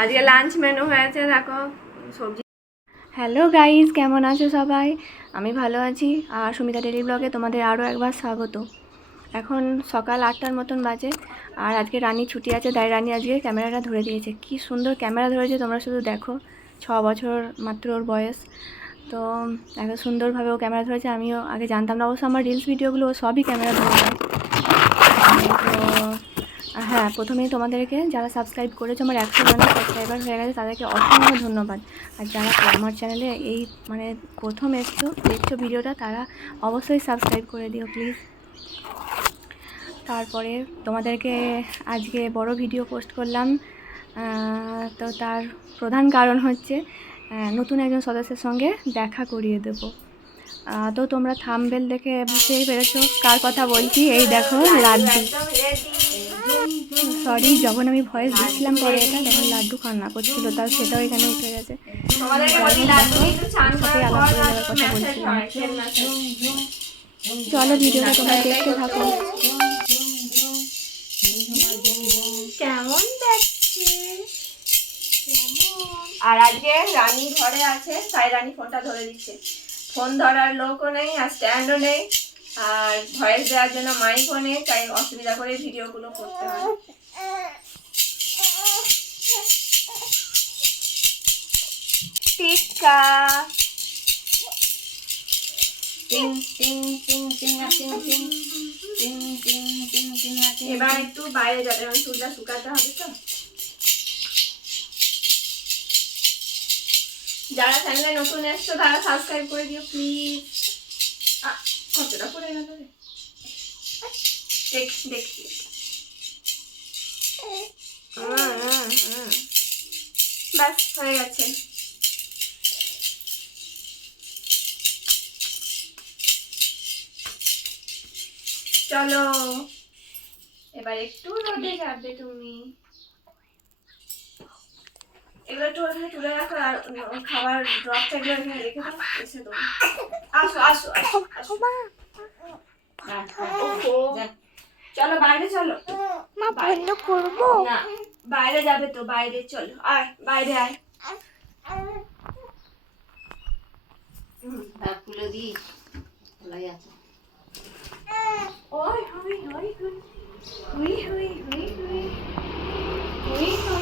আজকে lunch menu হয়েছে দেখো সবজি হ্যালো গাইজ কেমন আছো সবাই আমি ভালো আছি আর সুমিতা ডেলি ব্লগে তোমাদের আরও একবার স্বাগত এখন সকাল আটটার মতন বাজে আর আজকে রানী ছুটি আছে তাই রানী আজকে ক্যামেরাটা ধরে দিয়েছে কি সুন্দর ক্যামেরা ধরেছে তোমরা শুধু দেখো ছ বছর মাত্র ওর বয়স। তো এত সুন্দরভাবে ও ক্যামেরা ধরেছে, আমিও আগে জানতাম না। অবশ্য আমার রিলস ভিডিওগুলো সবই ক্যামেরা ধরে প্রথমেই তোমাদেরকে যারা সাবস্ক্রাইব করেছ, আমার একশো জনের সাবস্ক্রাইবার হয়ে গেছে, তাদেরকে অসংখ্য ধন্যবাদ। আর যারা আমার চ্যানেলে এই মানে প্রথম এসছো, দেখছ ভিডিওটা, তারা অবশ্যই সাবস্ক্রাইব করে দিও প্লিজ তারপরে তোমাদেরকে আজকে বড় ভিডিও পোস্ট করলাম। তো তার প্রধান কারণ হচ্ছে নতুন একজন সদস্যের সঙ্গে দেখা করিয়ে দেবো। তো তোমরা থামবেল দেখে বুঝতেই পেরেছ কার কথা বলছি, এই দেখো লাড্ডু। সরি যখন আমি ভয়েস দিচ্ছিলাম পরে এটা তখন লাড্ডু কান্না করছিল তার সেটাও এখানে উঠে গেছে। সাথে আলাপ করে দেওয়ার কথা বলছিলাম। চলো ভিডিওটা তোমরা দেখতে থাকো। কেমন দেখছে? আর আজকে রানী ঘরে আছে তাই রানী ফোনটা ধরে দিচ্ছে। ফোন ধরার লোকও নেই আর স্ট্যান্ডও নেই। আর ভয়েস দেওয়ার জন্য মাইকও নেই তাই অসুবিধা করে ভিডিওগুলো করতে হয় এবার একটু বাইরে যাবে এবং চুলটা শুকাতে হবে তো যারা চ্যানেলে নতুন এসছো তারা সাবস্ক্রাইব করে দিও প্লিজ কতটা পড়ে গেল রে। ব্যাস হয়ে গেছে। চলো। এবার একটু রোদে যাবে তুমি। এগুলো একটু ওখানে তুলে রাখো আর খাবার ড্রপটা এগুলো এখানে রেখে দাও এসে দাও আসো আসো আসো চলো বাইরে চলো মা বন্ধ করব না বাইরে যাবে তো বাইরে চলো আয় বাইরে আয় খুলে দিই খোলাই আছে ওই হুই হুই হুই হুই হুই হুই হুই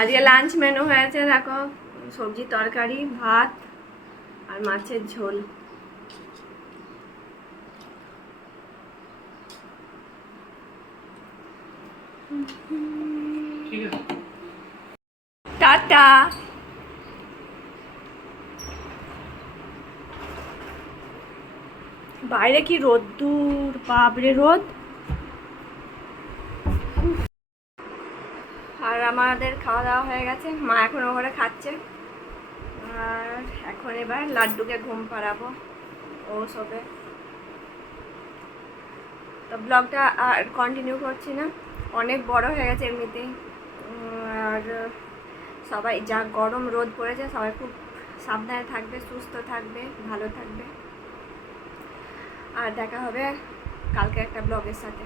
আজকে লাঞ্চ মেনু হয়েছে দেখো সবজি তরকারি ভাত আর মাছের ঝোল। টাটা। বাইরে কি রোদ্দুর? বাপরে রোদ আর আমাদের খাওয়া দাওয়া হয়ে গেছে। মা এখন ওখানে খাচ্ছে। আর এখন এবার লাড্ডুকে ঘুম পাড়াবো ও সবে তো ব্লগটা আর কন্টিনিউ করছি না। অনেক বড় হয়ে গেছে এমনিতেই। আর সবাই যা গরম রোদ পড়েছে, সবাই খুব সাবধানে থাকবে, সুস্থ থাকবে, ভালো থাকবে। আর দেখা হবে কালকে একটা ব্লগের সাথে।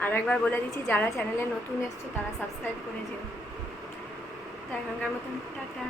আর একবার বলে দিচ্ছি, যারা চ্যানেলে নতুন এসছে, তারা সাবস্ক্রাইব করে যেও। তাই এখনকার মতন, টাটা।